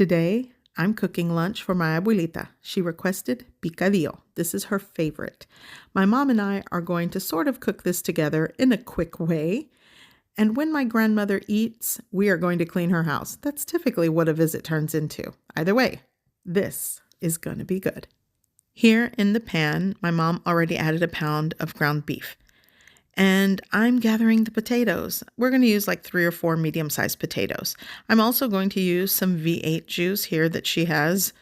Today, I'm cooking lunch for my abuelita. She requested picadillo. This is her favorite. My mom and I are going to sort of cook this together in a quick way. And when my grandmother eats, we are going to clean her house. That's typically what a visit turns into. Either way, this is going to be good. Here in the pan, my mom already added a pound of ground beef. And I'm gathering the potatoes. We're going to use like 3 or 4 medium-sized potatoes. I'm also going to use some V8 juice here that she has.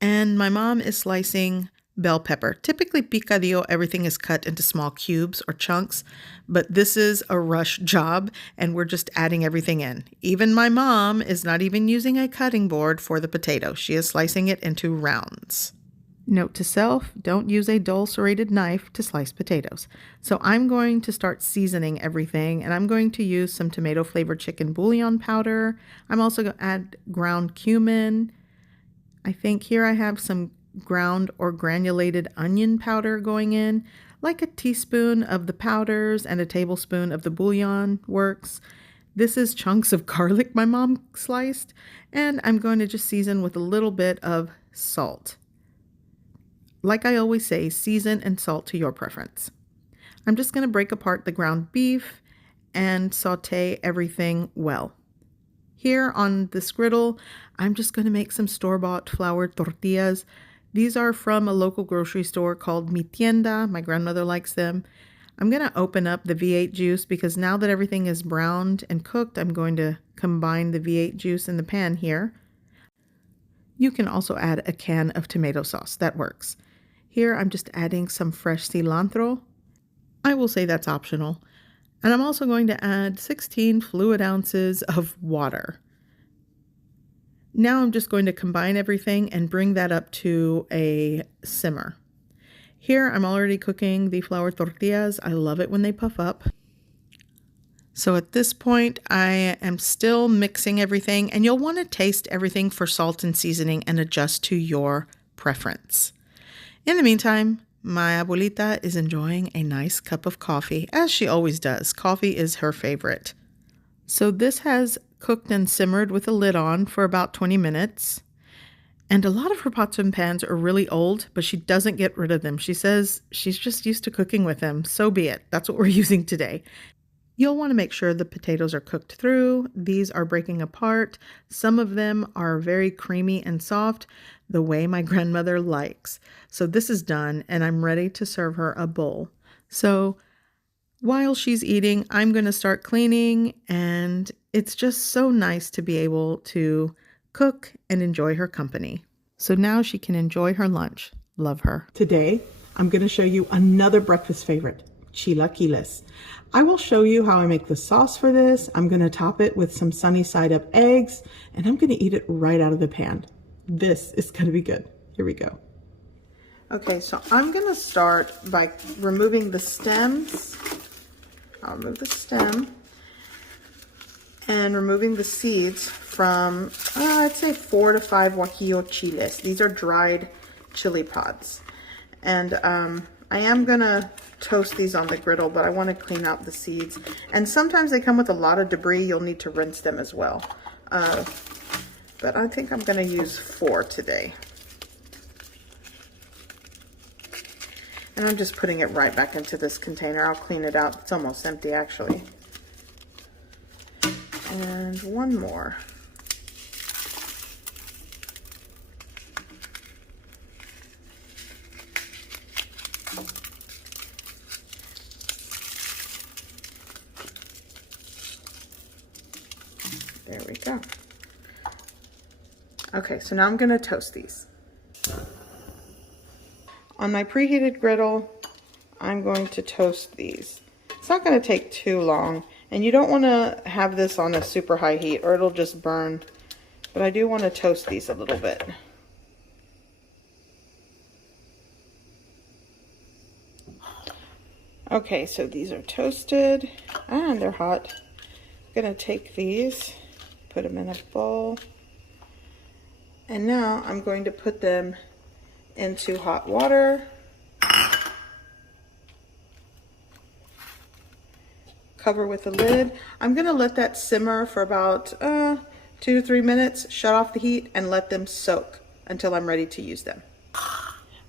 And my mom is slicing bell pepper. Typically picadillo, everything is cut into small cubes or chunks, but this is a rush job and we're just adding everything in. Even my mom is not even using a cutting board for the potato. She is slicing it into rounds. Note to self, don't use a dull serrated knife to slice potatoes. So I'm going to start seasoning everything, and I'm going to use some tomato flavored chicken bouillon powder. I'm also going to add ground cumin. I think here I have some ground or granulated onion powder going in. Like a teaspoon of the powders and a tablespoon of the bouillon works. This is chunks of garlic my mom sliced, and I'm going to just season with a little bit of salt. Like I always say, season and salt to your preference. I'm just going to break apart the ground beef and saute everything well. Here on this griddle, I'm just going to make some store-bought flour tortillas. These are from a local grocery store called Mi Tienda. My grandmother likes them. I'm going to open up the V8 juice because now that everything is browned and cooked, I'm going to combine the V8 juice in the pan here. You can also add a can of tomato sauce. That works. Here I'm just adding some fresh cilantro. I will say that's optional. And I'm also going to add 16 fluid ounces of water. Now I'm just going to combine everything and bring that up to a simmer. Here I'm already cooking the flour tortillas. I love it when they puff up. So at this point, I am still mixing everything, and you'll want to taste everything for salt and seasoning and adjust to your preference. In the meantime, my abuelita is enjoying a nice cup of coffee, as she always does. Coffee is her favorite. So this has cooked and simmered with a lid on for about 20 minutes. And a lot of her pots and pans are really old, but she doesn't get rid of them. She says she's just used to cooking with them. So be it. That's what we're using today. You'll want to make sure the potatoes are cooked through. These are breaking apart. Some of them are very creamy and soft, the way my grandmother likes. So this is done, and I'm ready to serve her a bowl. So while she's eating, I'm going to start cleaning, and it's just so nice to be able to cook and enjoy her company. So now she can enjoy her lunch. Love her. Today, I'm going to show you another breakfast favorite, Chilaquiles. I will show you how I make the sauce for this. I'm going to top it with some sunny side up eggs, and I'm going to eat it right out of the pan. This is going to be good. Here we go. Okay, so I'm going to start by removing the stems. I'll remove the stem and removing the seeds from, I'd say 4 to 5 guajillo chiles. These are dried chili pods. And I am going to toast these on the griddle, but I want to clean out the seeds. And sometimes they come with a lot of debris. You'll need to rinse them as well. But I think I'm going to use 4 today. And I'm just putting it right back into this container. I'll clean it out. It's almost empty, actually. And 1 more. There we go. Okay, so now I'm going to toast these. On my preheated griddle, I'm going to toast these. It's not going to take too long, and you don't want to have this on a super high heat or it'll just burn. But I do want to toast these a little bit. Okay, so these are toasted and they're hot. I'm going to take these, put them in a bowl. And now I'm going to put them into hot water. Cover with a lid. I'm going to let that simmer for about 2 to 3 minutes, shut off the heat, and let them soak until I'm ready to use them.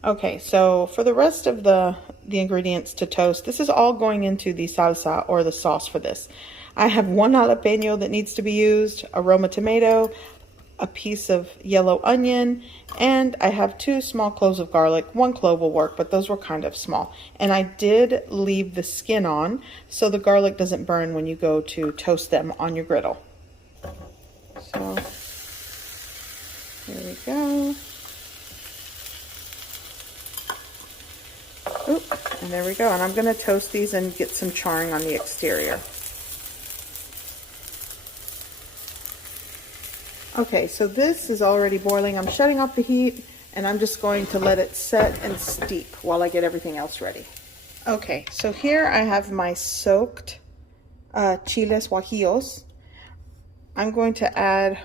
Okay, so for the rest of the ingredients to toast, this is all going into the salsa or the sauce for this. I have 1 jalapeno that needs to be used, a Roma tomato, a piece of yellow onion, and I have 2 small cloves of garlic. 1 clove will work, but those were kind of small. And I did leave the skin on so the garlic doesn't burn when you go to toast them on your griddle. So here we go. Oop, and there we go. And I'm going to toast these and get some charring on the exterior. Okay, so this is already boiling. I'm shutting off the heat and I'm just going to let it set and steep while I get everything else ready. Okay, so here I have my soaked chiles guajillos. I'm going to add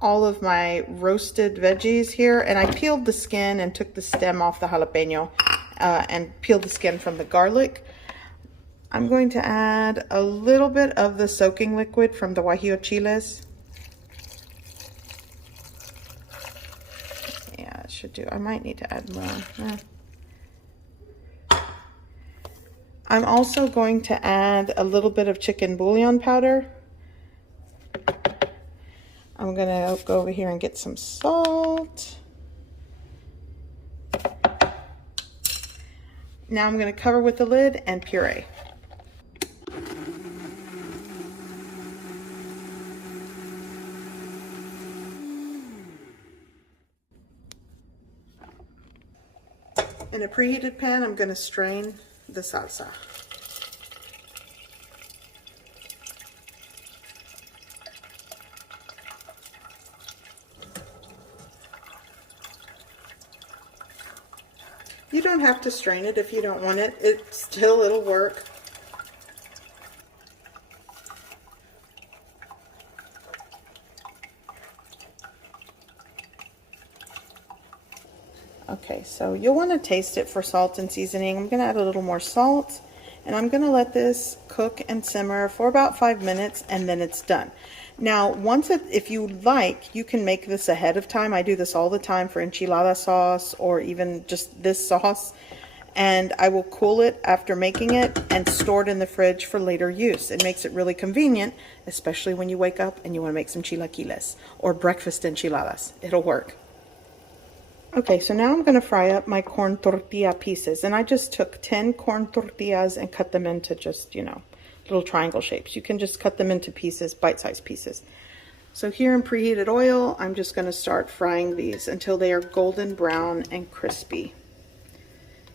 all of my roasted veggies here, and I peeled the skin and took the stem off the jalapeno and peeled the skin from the garlic. I'm going to add a little bit of the soaking liquid from the guajillo chiles. Yeah, it should do. I might need to add more. I'm also going to add a little bit of chicken bouillon powder. I'm gonna go over here and get some salt. Now I'm gonna cover with the lid and puree. In a preheated pan, I'm gonna strain the salsa. You don't have to strain it if you don't want it. It'll work. Okay, so you'll want to taste it for salt and seasoning. I'm going to add a little more salt, and I'm going to let this cook and simmer for about 5 minutes, and then it's done. Now, if you like, you can make this ahead of time. I do this all the time for enchilada sauce or even just this sauce. And I will cool it after making it and store it in the fridge for later use. It makes it really convenient, especially when you wake up and you want to make some chilaquiles or breakfast enchiladas. It'll work. Okay, so now I'm going to fry up my corn tortilla pieces. And I just took 10 corn tortillas and cut them into just, little triangle shapes. You can just cut them into pieces, bite-sized pieces. So here in preheated oil, I'm just going to start frying these until they are golden brown and crispy.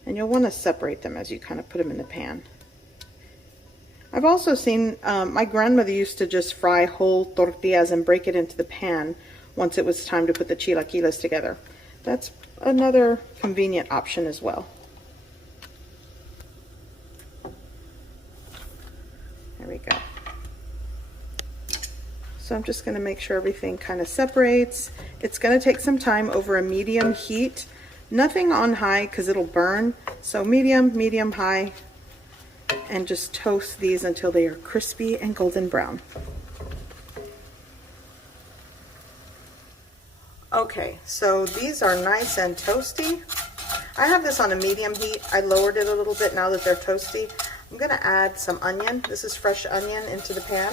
And you'll want to separate them as you kind of put them in the pan. I've also seen, my grandmother used to just fry whole tortillas and break it into the pan once it was time to put the chilaquiles together. That's another convenient option as well. There we go. So I'm just going to make sure everything kind of separates. It's going to take some time over a medium heat. Nothing on high because it'll burn. So medium, high. And just toast these until they are crispy and golden brown. Okay, so these are nice and toasty. I have this on a medium heat. I lowered it a little bit now that they're toasty. I'm going to add some onion. This is fresh onion into the pan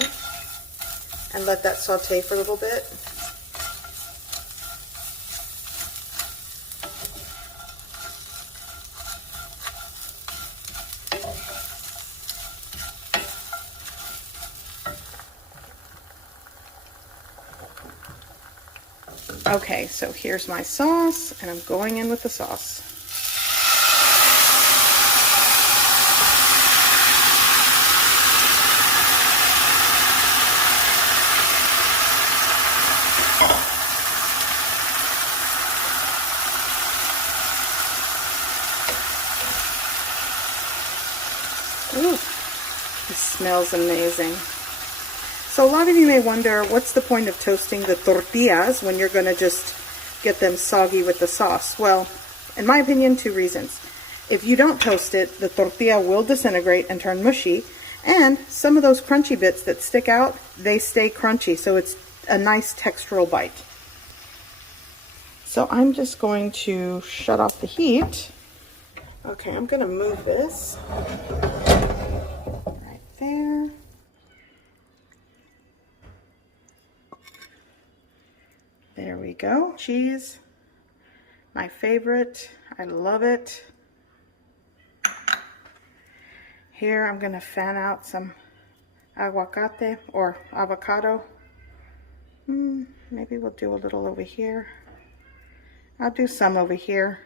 and let that saute for a little bit. Okay, so here's my sauce, and I'm going in with the sauce. Ooh, this smells amazing. So a lot of you may wonder, what's the point of toasting the tortillas when you're going to just get them soggy with the sauce? Well, in my opinion, 2 reasons. If you don't toast it, the tortilla will disintegrate and turn mushy, and some of those crunchy bits that stick out, they stay crunchy, so it's a nice textural bite. So I'm just going to shut off the heat. Okay, I'm gonna move this right there. There we go. Cheese, my favorite. I love it. Here I'm gonna fan out some aguacate or avocado. Maybe we'll do a little over here. I'll do some over here.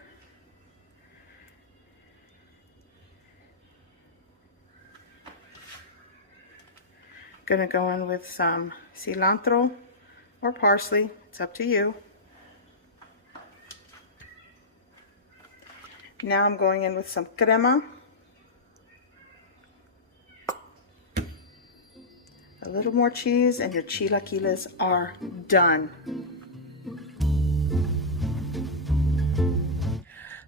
Gonna go in with some cilantro or parsley, it's up to you. Now I'm going in with some crema. A little more cheese and your chilaquiles are done.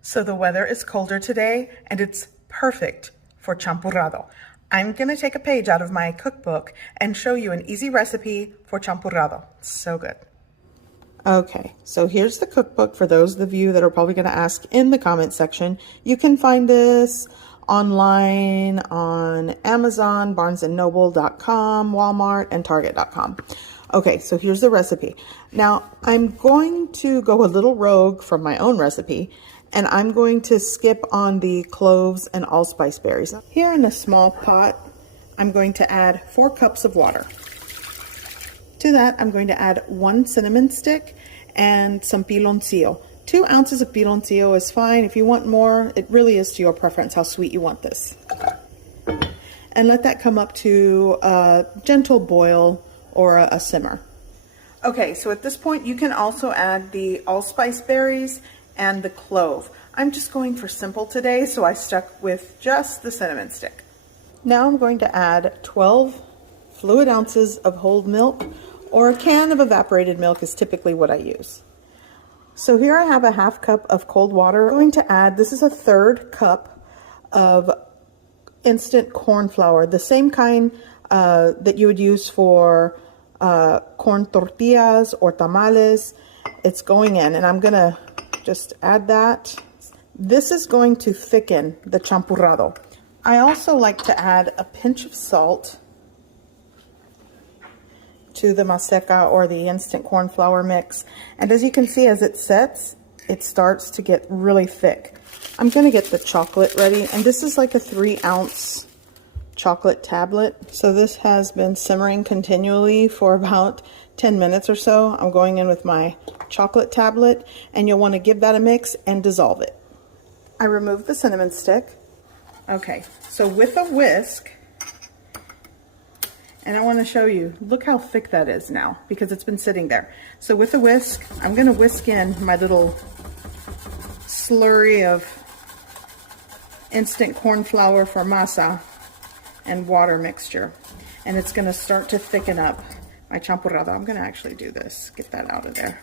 So the weather is colder today and it's perfect for champurrado. I'm gonna take a page out of my cookbook and show you an easy recipe for champurrado. It's so good. Okay, so here's the cookbook for those of you that are probably gonna ask in the comment section. You can find this online on Amazon, barnesandnoble.com, Walmart, and Target.com. Okay, so here's the recipe. Now, I'm going to go a little rogue from my own recipe, and I'm going to skip on the cloves and allspice berries. Here in a small pot, I'm going to add 4 cups of water. To that, I'm going to add 1 cinnamon stick and some piloncillo. 2 ounces of piloncillo is fine. If you want more, it really is to your preference how sweet you want this. And let that come up to a gentle boil or a simmer. Okay, so at this point you can also add the allspice berries and the clove. I'm just going for simple today, so I stuck with just the cinnamon stick. Now I'm going to add 12 fluid ounces of whole milk, or a can of evaporated milk is typically what I use. So here I have a half cup of cold water. I'm going to add, this is a 1/3 cup of instant corn flour, the same kind that you would use for corn tortillas or tamales. It's going in, and I'm gonna just add that. This is going to thicken the champurrado. I also like to add a pinch of salt to the maseca or the instant corn flour mix. And as you can see, as it sets, it starts to get really thick. I'm gonna get the chocolate ready, and this is like a 3-ounce chocolate tablet. So this has been simmering continually for about 10 minutes or so. I'm going in with my chocolate tablet, and you'll want to give that a mix and dissolve it. I removed the cinnamon stick. Okay, so with a whisk, and I want to show you, look how thick that is now because it's been sitting there. So with a whisk, I'm going to whisk in my little slurry of instant corn flour for masa and water mixture. And it's going to start to thicken up my champurrado. I'm going to actually do this, get that out of there.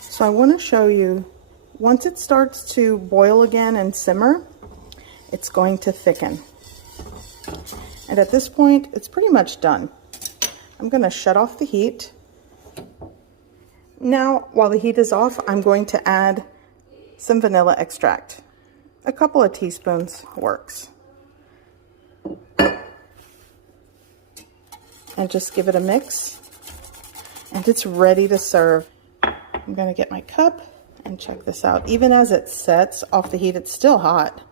So I want to show you, once it starts to boil again and simmer, it's going to thicken. And at this point, it's pretty much done. I'm going to shut off the heat. Now, while the heat is off, I'm going to add some vanilla extract. A couple of teaspoons works. And just give it a mix. And it's ready to serve. I'm going to get my cup and check this out. Even as it sets off the heat, it's still hot,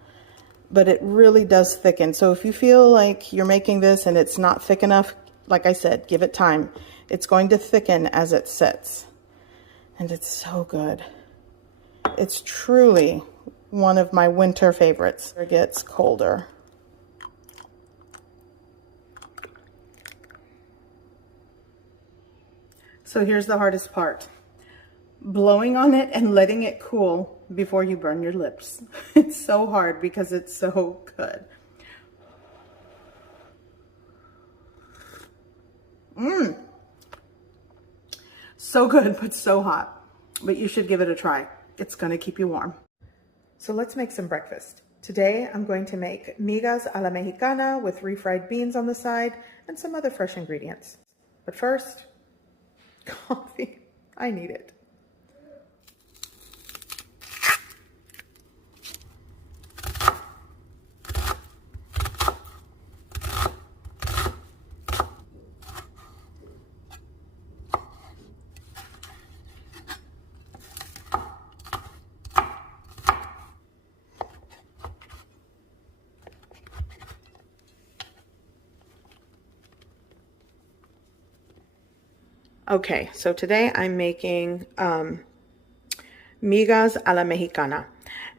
but it really does thicken. So if you feel like you're making this and it's not thick enough, like I said, give it time. It's going to thicken as it sets. And it's so good. It's truly one of my winter favorites. It gets colder. So here's the hardest part. Blowing on it and letting it cool before you burn your lips. It's so hard because it's so good. So good, but so hot. But you should give it a try. It's gonna keep you warm. So let's make some breakfast. Today I'm going to make migas a la Mexicana with refried beans on the side and some other fresh ingredients. But first, coffee. I need it. Okay, so today I'm making migas a la Mexicana.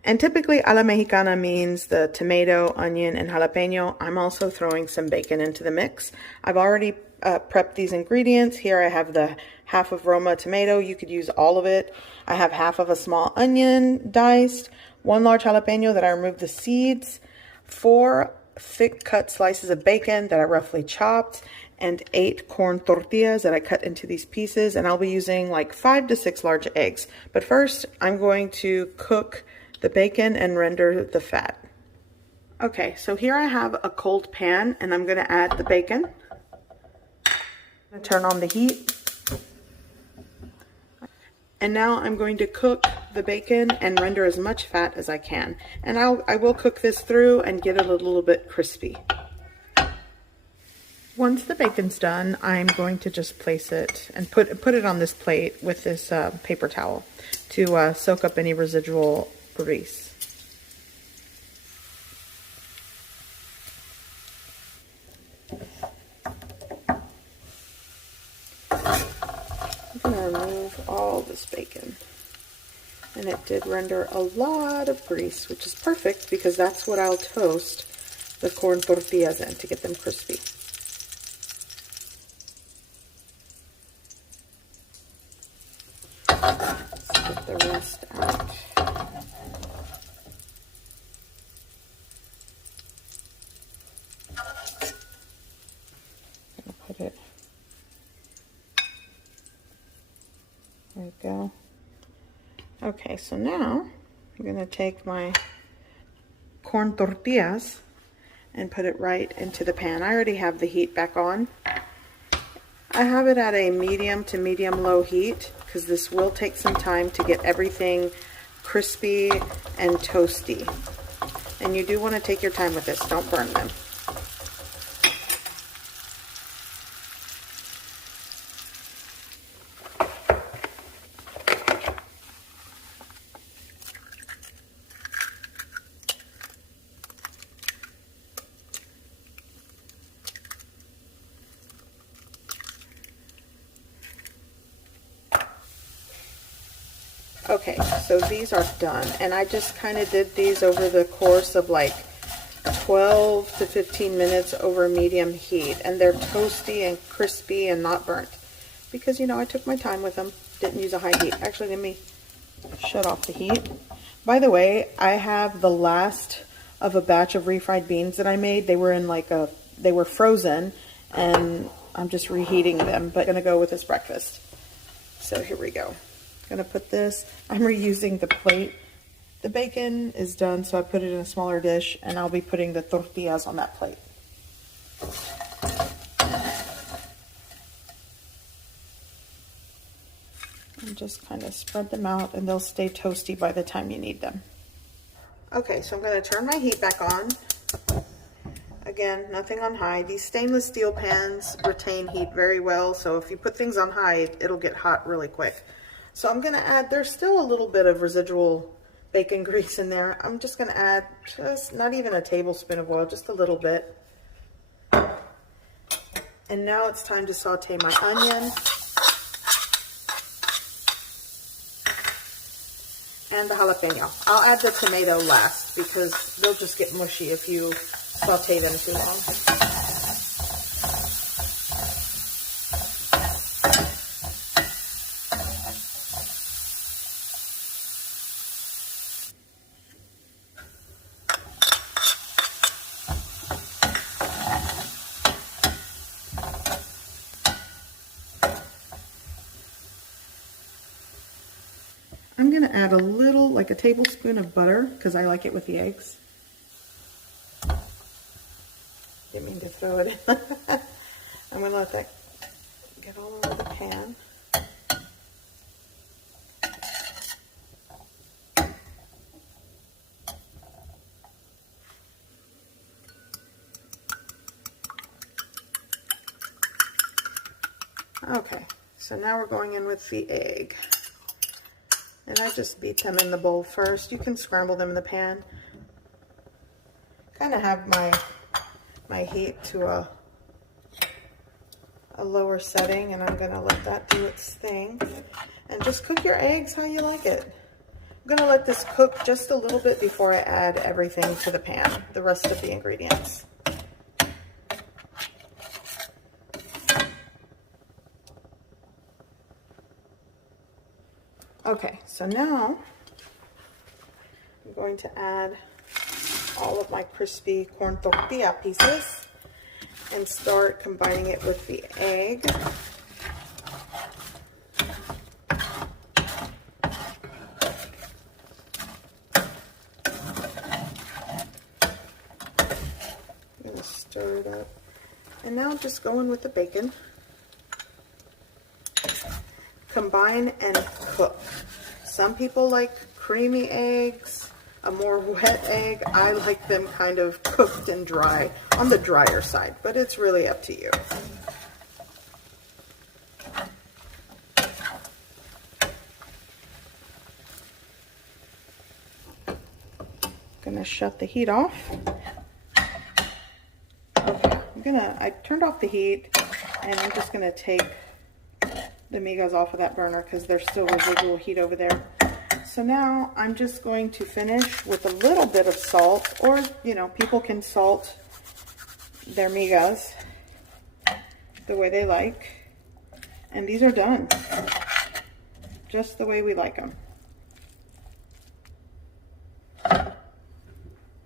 And typically a la Mexicana means the tomato, onion, and jalapeno. I'm also throwing some bacon into the mix. I've already prepped these ingredients. Here I have the half of Roma tomato. You could use all of it. I have half of a small onion diced, 1 large jalapeno that I removed the seeds, 4 thick cut slices of bacon that I roughly chopped, and 8 corn tortillas that I cut into these pieces. And I'll be using like 5 to 6 large eggs. But first, I'm going to cook the bacon and render the fat. Okay, so here I have a cold pan, and I'm going to add the bacon. I'm going to turn on the heat. And now I'm going to cook the bacon and render as much fat as I can. And I will cook this through and get it a little bit crispy. Once the bacon's done, I'm going to just place it and put it on this plate with this paper towel to soak up any residual grease. I'm going to remove all this bacon. And it did render a lot of grease, which is perfect because that's what I'll toast the corn tortillas in to get them crispy. Get the rest out. I'm gonna put it. There we go. Okay, so now I'm gonna take my corn tortillas and put it right into the pan. I already have the heat back on. I have it at a medium to medium-low heat because this will take some time to get everything crispy and toasty. And you do want to take your time with this. Don't burn them. Okay, so these are done, and I just kind of did these over the course of like 12 to 15 minutes over medium heat, and they're toasty and crispy and not burnt because, you know, I took my time with them, didn't use a high heat. Actually, let me shut off the heat. By the way, I have the last of a batch of refried beans that I made. They were in like they were frozen, and I'm just reheating them, but I'm gonna go with this breakfast. So here we go. Gonna put this, I'm reusing the plate. The bacon is done, so I put it in a smaller dish, and I'll be putting the tortillas on that plate. And just kind of spread them out, and they'll stay toasty by the time you need them. Okay, so I'm gonna turn my heat back on. Again, nothing on high. These stainless steel pans retain heat very well, so if you put things on high, it'll get hot really quick. So I'm going to add, there's still a little bit of residual bacon grease in there. I'm just going to add just not even a tablespoon of oil, just a little bit. And now it's time to saute my onion and the jalapeno. I'll add the tomato last because they'll just get mushy if you saute them too long. I'm going to add a little, like a tablespoon of butter, because I like it with the eggs. Didn't mean to throw it in. I'm going to let that get all over the pan. Okay, so now we're going in with the egg. And I just beat them in the bowl first. You can scramble them in the pan. Kind of have my heat to a lower setting, and I'm gonna let that do its thing. And just cook your eggs how you like it. I'm gonna let this cook just a little bit before I add everything to the pan, the rest of the ingredients. Okay, so now I'm going to add all of my crispy corn tortilla pieces and start combining it with the egg. I'm going to stir it up. And now I'm just going with the bacon. Combine and cook. Some people like creamy eggs, a more wet egg. I like them kind of cooked and dry, on the drier side, but it's really up to you. Gonna shut the heat off. Okay, I turned off the heat, and I'm just gonna take the migas off of that burner because there's still residual heat over there. So now I'm just going to finish with a little bit of salt, or you know, people can salt their migas the way they like. And these are done just the way we like them.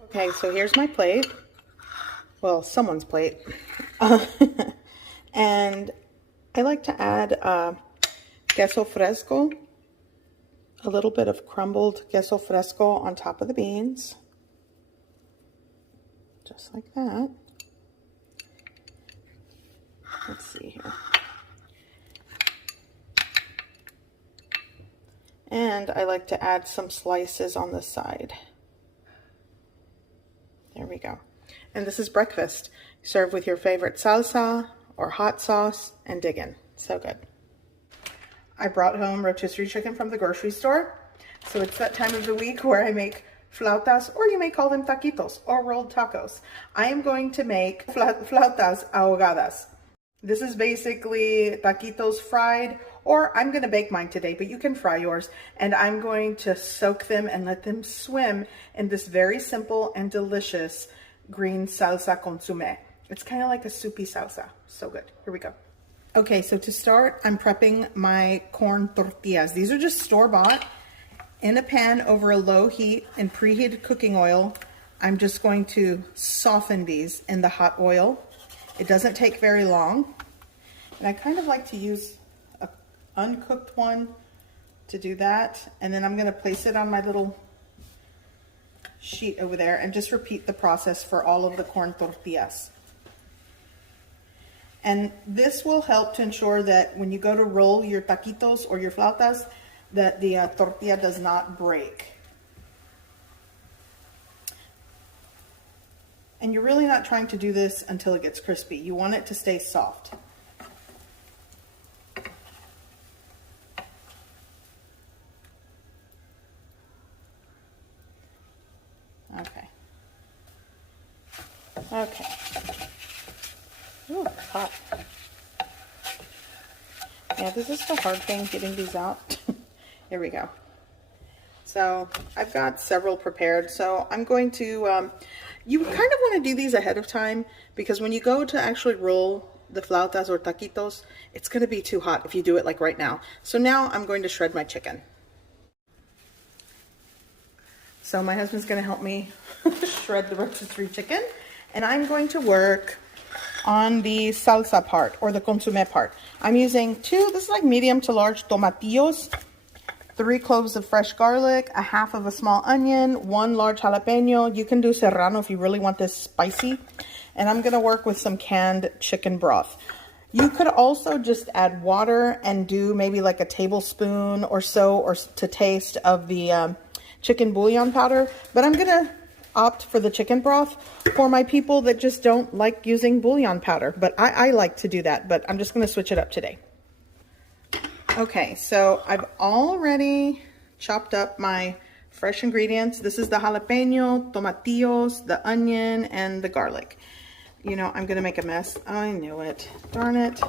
Okay, so here's my plate. Well, someone's plate. And I like to add queso fresco, a little bit of crumbled queso fresco on top of the beans. Just like that. Let's see here. And I like to add some slices on the side. There we go. And this is breakfast. Serve with your favorite salsa or hot sauce and dig in. So good. I brought home rotisserie chicken from the grocery store. So it's that time of the week where I make flautas, or you may call them taquitos or rolled tacos. I am going to make flautas ahogadas. This is basically taquitos fried, or I'm going to bake mine today, but you can fry yours. And I'm going to soak them and let them swim in this very simple and delicious green salsa consomme. It's kind of like a soupy salsa. So good. Here we go. Okay, so to start, I'm prepping my corn tortillas. These are just store-bought. In a pan over a low heat in preheated cooking oil, I'm just going to soften these in the hot oil. It doesn't take very long. And I kind of like to use an uncooked one to do that. And then I'm going to place it on my little sheet over there and just repeat the process for all of the corn tortillas. And this will help to ensure that when you go to roll your taquitos or your flautas, that the tortilla does not break. And you're really not trying to do this until it gets crispy. You want it to stay soft. Okay. Okay. Ooh, hot. Yeah, this is the hard thing, getting these out. Here we go. So I've got several prepared. So I'm going to, you kind of want to do these ahead of time, because when you go to actually roll the flautas or taquitos, it's going to be too hot if you do it like right now. So now I'm going to shred my chicken. So my husband's going to help me shred the rotisserie chicken, and I'm going to work on the salsa part, or the consomme part. I'm using this is like medium to large tomatillos, 3 cloves of fresh garlic, a half of a small onion, 1 large jalapeno. You can do serrano if you really want this spicy. And I'm gonna work with some canned chicken broth. You could also just add water and do maybe like a tablespoon or so or to taste of the chicken bouillon powder. But I'm going to opt for the chicken broth for my people that just don't like using bouillon powder. But I like to do that, but I'm just going to switch it up today. Okay, so I've already chopped up my fresh ingredients. This is the jalapeno, tomatillos, the onion, and the garlic. You know, I'm gonna make a mess. I knew it. Darn it.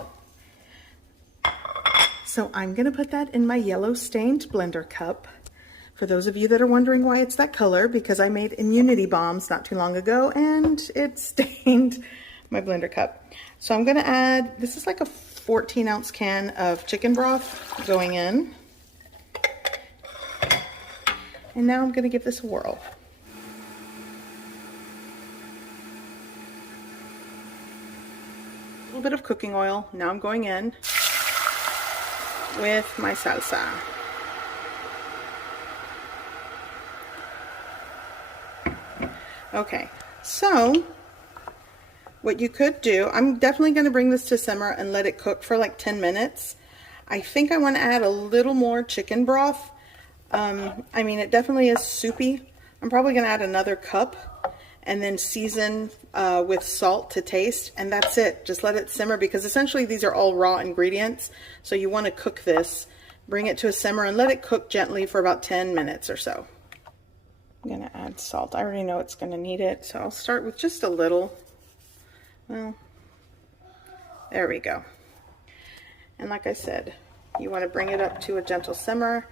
So I'm gonna put that in my yellow stained blender cup. For those of you that are wondering why it's that color, because I made immunity bombs not too long ago and it stained my blender cup. So I'm gonna add, this is like a 14-ounce can of chicken broth going in. And now I'm gonna give this a whirl. A little bit of cooking oil. Now I'm going in with my salsa. Okay, so what you could do, I'm definitely going to bring this to simmer and let it cook for like 10 minutes. I think I want to add a little more chicken broth. I mean, it definitely is soupy. I'm probably going to add another cup and then season with salt to taste, and that's it. Just let it simmer, because essentially these are all raw ingredients. So you want to cook this, bring it to a simmer and let it cook gently for about 10 minutes or so. I'm going to add salt. I already know it's going to need it, so I'll start with just a little. Well, there we go. And like I said, you want to bring it up to a gentle simmer.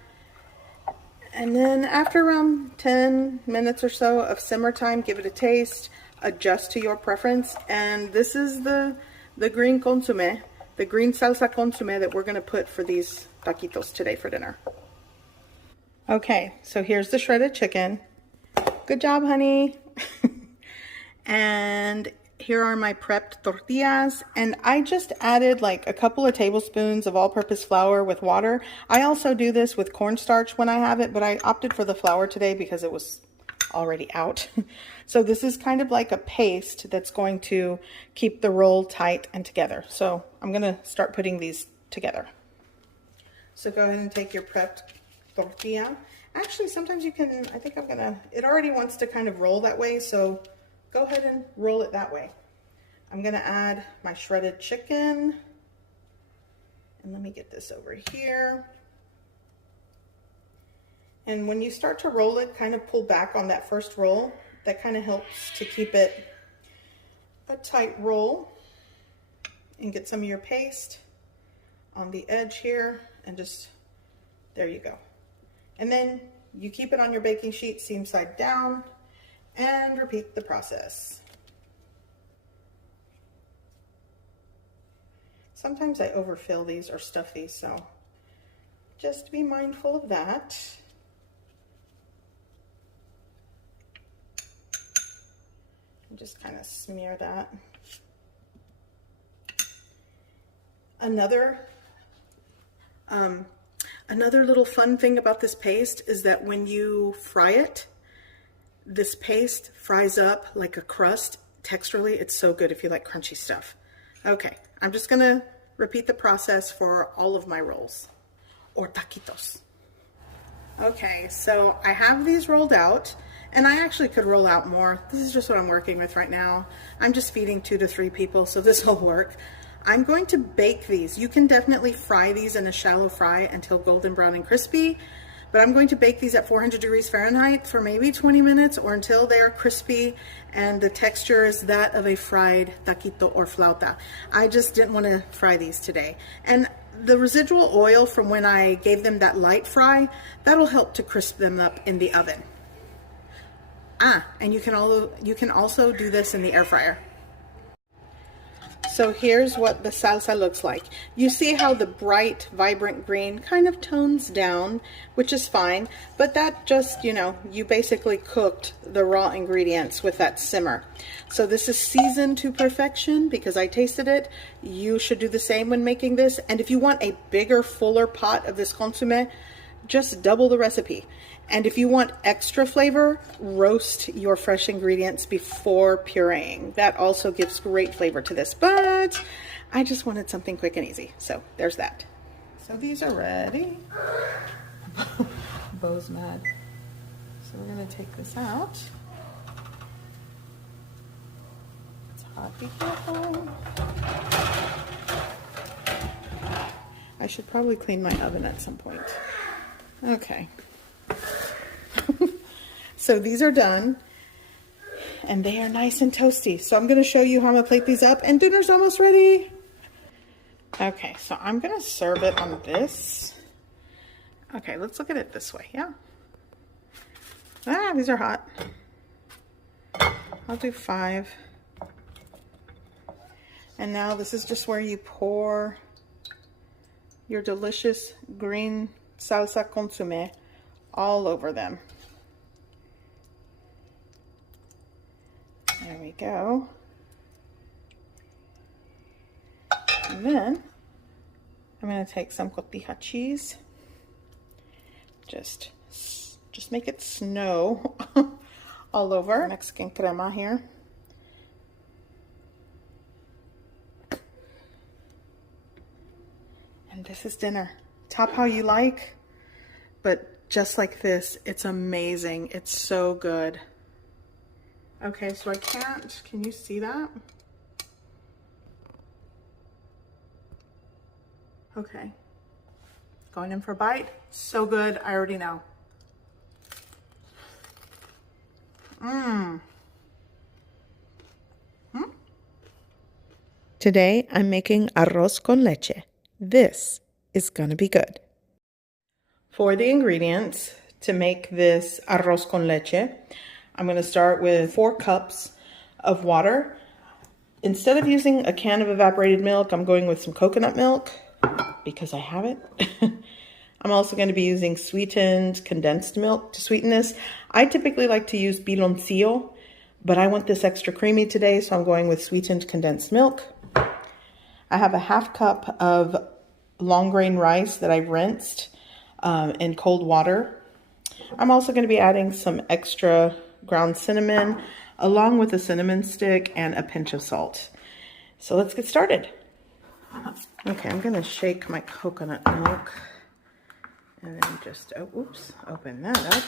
And then after around 10 minutes or so of simmer time, give it a taste, adjust to your preference. And this is the green consomme, the green salsa consomme that we're going to put for these taquitos today for dinner. Okay, so here's the shredded chicken. Good job, honey. And here are my prepped tortillas, and I just added like a couple of tablespoons of all-purpose flour with water. I also do this with cornstarch when I have it, but I opted for the flour today because it was already out. So this is kind of like a paste that's going to keep the roll tight and together. So I'm gonna start putting these together. So go ahead and take your prepped tortilla. Actually, sometimes you can, I think I'm gonna, it already wants to kind of roll that way, so go ahead and roll it that way. I'm gonna add my shredded chicken. And let me get this over here. And when you start to roll it, kind of pull back on that first roll. That kind of helps to keep it a tight roll. And get some of your paste on the edge here, and just, there you go. And then you keep it on your baking sheet seam side down and repeat the process. Sometimes I overfill these or stuff these, so just be mindful of that. And just kind of smear that. Another little fun thing about this paste is that when you fry it, this paste fries up like a crust. Texturally, it's so good if you like crunchy stuff. Okay, I'm just gonna repeat the process for all of my rolls, or taquitos. Okay, so I have these rolled out, and I actually could roll out more. This is just what I'm working with right now. I'm just feeding 2 to 3 people, so this will work. I'm going to bake these. You can definitely fry these in a shallow fry until golden brown and crispy, but I'm going to bake these at 400 degrees Fahrenheit for maybe 20 minutes or until they are crispy and the texture is that of a fried taquito or flauta. I just didn't want to fry these today. And the residual oil from when I gave them that light fry, that'll help to crisp them up in the oven. And you can also do this in the air fryer. So here's what the salsa looks like. You see how the bright, vibrant green kind of tones down, which is fine, but that just, you know, you basically cooked the raw ingredients with that simmer. So this is seasoned to perfection because I tasted it. You should do the same when making this. And if you want a bigger, fuller pot of this consomme, just double the recipe. And if you want extra flavor, roast your fresh ingredients before pureeing. That also gives great flavor to this, but I just wanted something quick and easy. So there's that. So these are ready. Bo's mad. So we're gonna take this out. It's hot, be careful. I should probably clean my oven at some point. Okay. So these are done and they are nice and toasty. So I'm going to show you how I'm going to plate these up, and dinner's almost ready. Okay, so I'm going to serve it on this. Okay, let's look at it this way. Yeah. Ah, these are hot. I'll do 5. And now this is just where you pour your delicious green salsa consommé all over them. There we go. And then I'm going to take some cotija cheese. Just make it snow all over. Mexican crema here. And this is dinner. Top how you like, but just like this, it's amazing. It's so good. Okay, so can you see that? Okay. Going in for a bite. So good, I already know. Today I'm making arroz con leche. This is gonna be good. For the ingredients to make this arroz con leche, I'm going to start with 4 cups of water. Instead of using a can of evaporated milk, I'm going with some coconut milk because I have it. I'm also going to be using sweetened condensed milk to sweeten this. I typically like to use piloncillo, but I want this extra creamy today, so I'm going with sweetened condensed milk. I have a 1/2 cup of long grain rice that I've rinsed in cold water. I'm also going to be adding some extra ground cinnamon along with a cinnamon stick and a pinch of salt. So let's get started. Okay, I'm going to shake my coconut milk and then just, open that up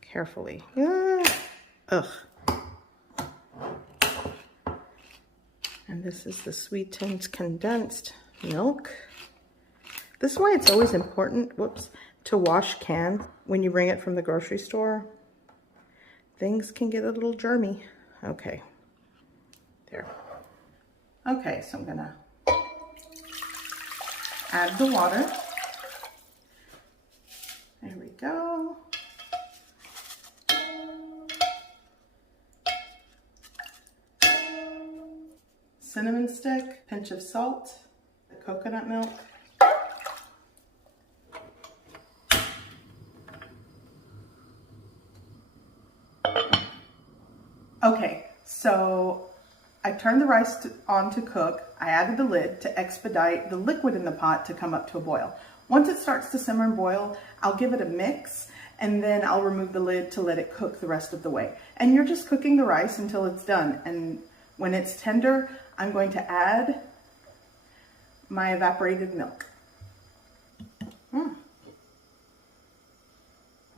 carefully. Ugh. And this is the sweetened condensed milk. This is why it's always important, to wash cans when you bring it from the grocery store. Things can get a little germy. Okay, there. Okay, so I'm gonna add the water. There we go. Cinnamon stick, pinch of salt, the coconut milk. Okay, so I turned the rice on to cook. I added the lid to expedite the liquid in the pot to come up to a boil. Once it starts to simmer and boil, I'll give it a mix, and then I'll remove the lid to let it cook the rest of the way. And you're just cooking the rice until it's done. And when it's tender, I'm going to add my evaporated milk.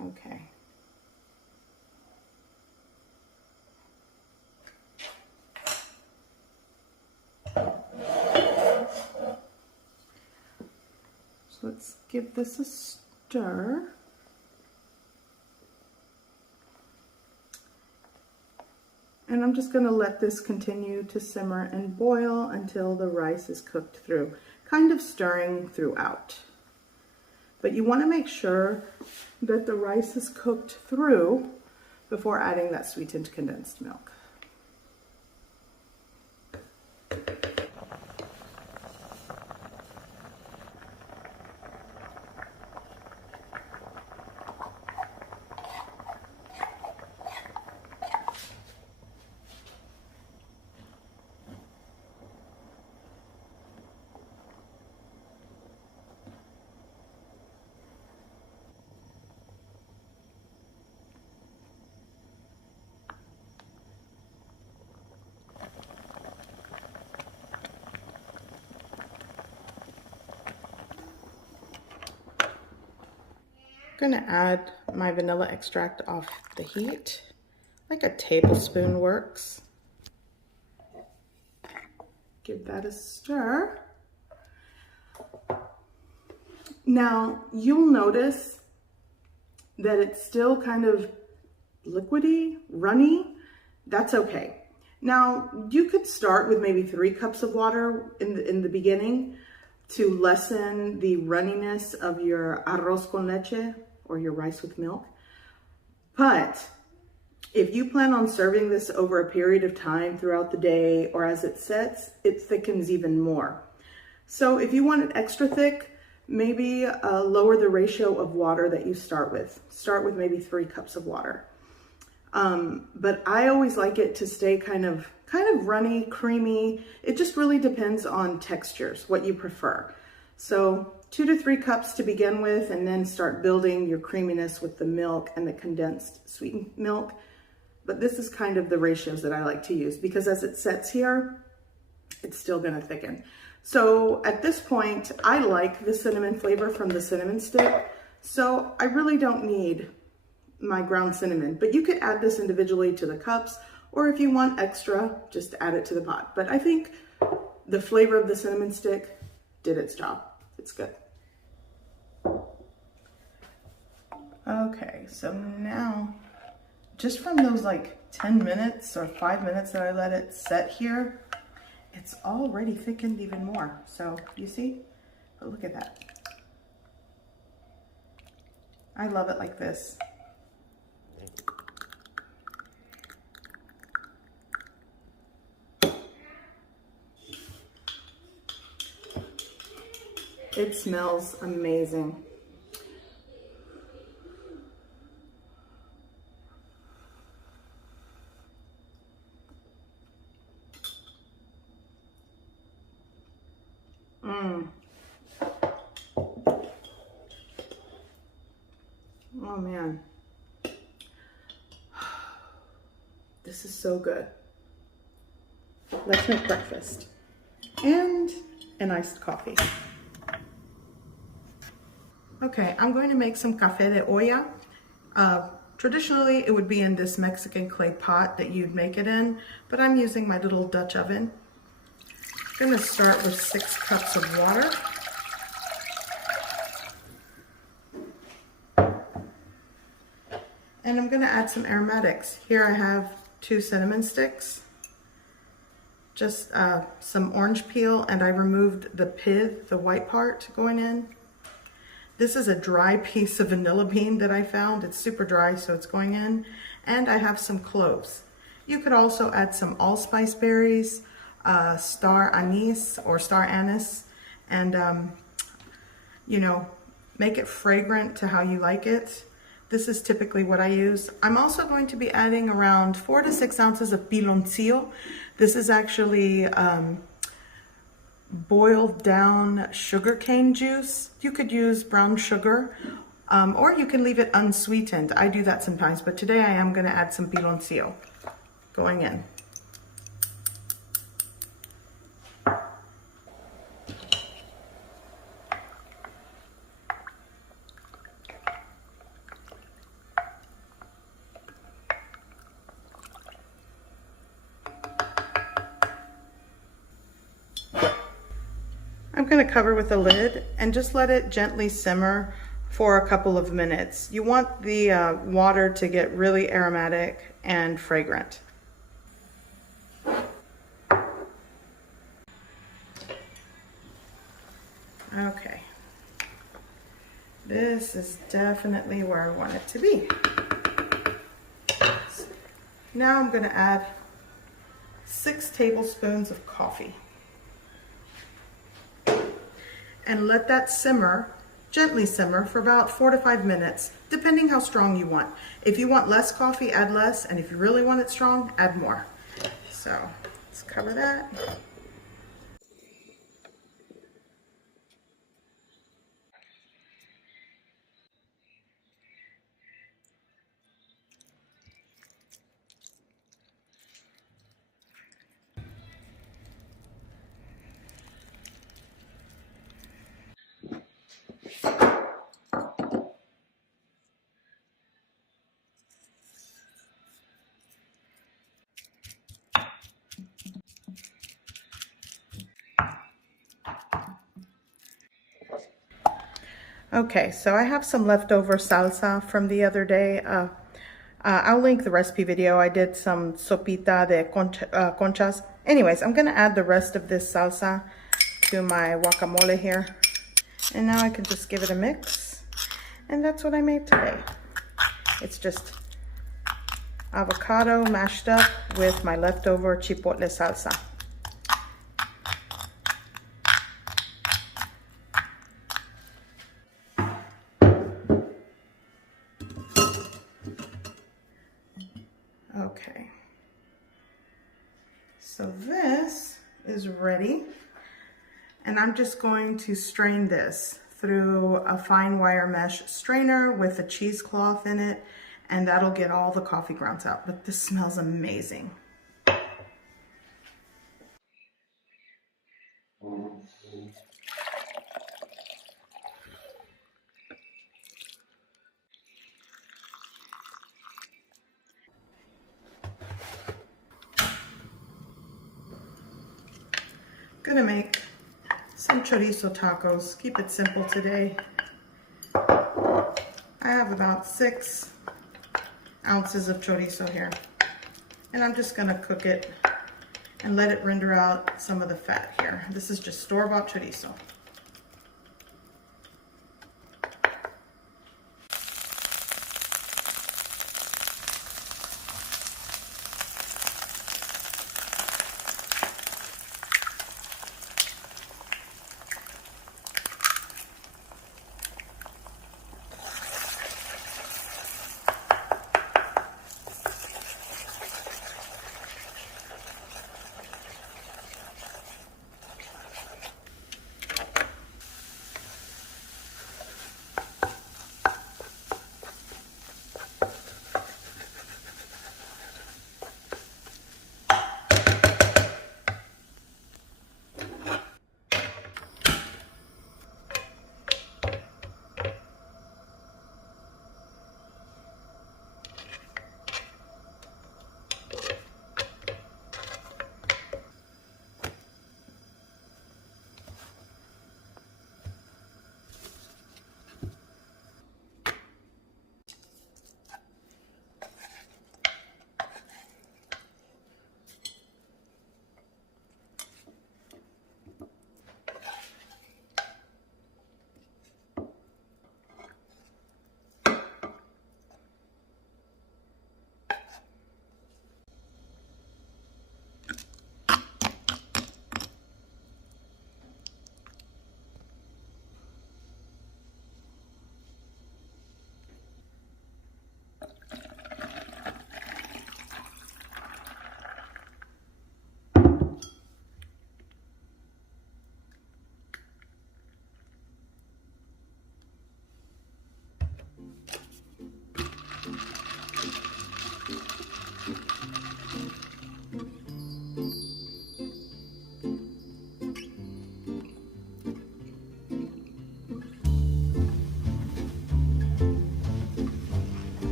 Okay. So let's give this a stir. And I'm just going to let this continue to simmer and boil until the rice is cooked through, kind of stirring throughout. But you want to make sure that the rice is cooked through before adding that sweetened condensed milk. gonna add my vanilla extract off the heat. Like a tablespoon works. Give that a stir. Now, you'll notice that it's still kind of liquidy, runny. That's okay. Now, you could start with maybe 3 cups of water in the beginning to lessen the runniness of your arroz con leche, or your rice with milk. But if you plan on serving this over a period of time throughout the day or as it sets, it thickens even more. So if you want it extra thick, maybe lower the ratio of water that you start with. Start with maybe 3 cups of water. But I always like it to stay kind of runny, creamy. It just really depends on textures, what you prefer. So 2 to 3 cups to begin with, and then start building your creaminess with the milk and the condensed sweetened milk. But this is kind of the ratios that I like to use, because as it sets here, it's still gonna thicken. So at this point, I like the cinnamon flavor from the cinnamon stick. So I really don't need my ground cinnamon, but you could add this individually to the cups, or if you want extra, just add it to the pot. But I think the flavor of the cinnamon stick did its job. It's good. Okay, so now, just from those like 10 minutes or 5 minutes that I let it set here, it's already thickened even more. So you see, but look at that. I love it like this. It smells amazing. Oh man. This is so good. Let's make breakfast. And an iced coffee. Okay, I'm going to make some café de olla. Traditionally, it would be in this Mexican clay pot that you'd make it in, but I'm using my little Dutch oven. I'm going to start with 6 cups of water. And I'm going to add some aromatics. Here I have 2 cinnamon sticks, just some orange peel, and I removed the pith, the white part going in. This is a dry piece of vanilla bean that I found. It's super dry, so it's going in. And I have some cloves. You could also add some allspice berries, star anise or star anise, and you know, make it fragrant to how you like it. This is typically what I use. I'm also going to be adding around 4 to 6 ounces of piloncillo. This is actually boiled down sugarcane juice. You could use brown sugar, or you can leave it unsweetened. I do that sometimes, but today I am going to add some piloncillo going in. I'm going to cover with a lid and just let it gently simmer for a couple of minutes. You want the water to get really aromatic and fragrant. Okay. This is definitely where I want it to be. Now I'm going to add 6 tablespoons of coffee. And let that simmer, gently simmer, for about 4 to 5 minutes, depending how strong you want. If you want less coffee, add less, and if you really want it strong, add more. So let's cover that. Okay, so I have some leftover salsa from the other day. I'll link the recipe video. I did some sopita de conchas. Anyways, I'm gonna add the rest of this salsa to my guacamole here. And now I can just give it a mix. And that's what I made today. It's just avocado mashed up with my leftover chipotle salsa. Okay, so this is ready, and I'm just going to strain this through a fine wire mesh strainer with a cheesecloth in it, and that'll get all the coffee grounds out. But this smells amazing. Gonna make some chorizo tacos. Keep it simple today. I have about 6 ounces of chorizo here, and I'm just gonna cook it and let it render out some of the fat here. This is just store-bought chorizo.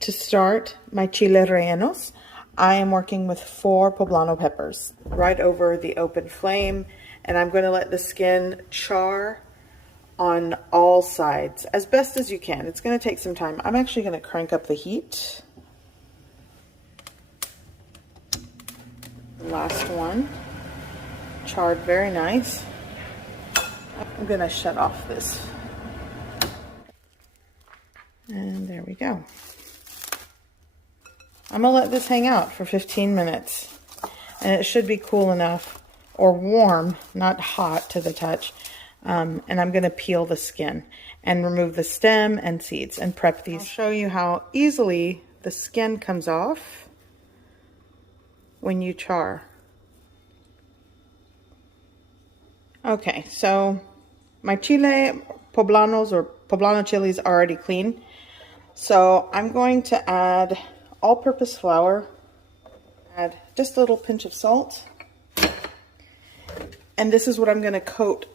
To start my Chiles Rellenos, I am working with 4 poblano peppers right over the open flame, and I'm going to let the skin char on all sides as best as you can. It's going to take some time. I'm actually going to crank up the heat. Last one, charred very nice. I'm going to shut off this. And there we go. I'm going to let this hang out for 15 minutes. And it should be cool enough, or warm, not hot to the touch. And I'm going to peel the skin and remove the stem and seeds and prep these. I'll show you how easily the skin comes off when you char. Okay, so my chile poblanos or poblano chilies are already clean. So I'm going to add all-purpose flour, add just a little pinch of salt, and this is what I'm going to coat